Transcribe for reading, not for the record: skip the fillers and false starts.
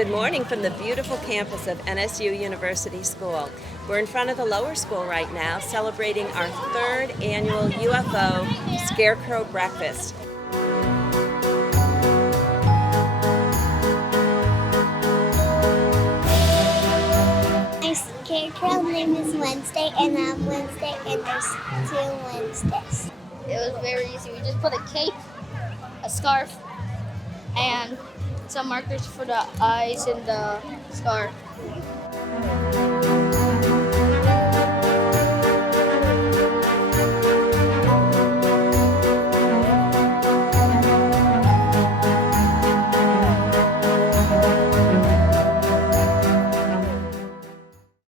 Good morning from the beautiful campus of NSU University School. We're in front of the lower school right now celebrating our third annual UFO Scarecrow Breakfast. My scarecrow name is Wednesday, and I'm Wednesday, and there's 2 Wednesdays. It was very easy. We just put a cape, a scarf, and some markers for the eyes and the scarf.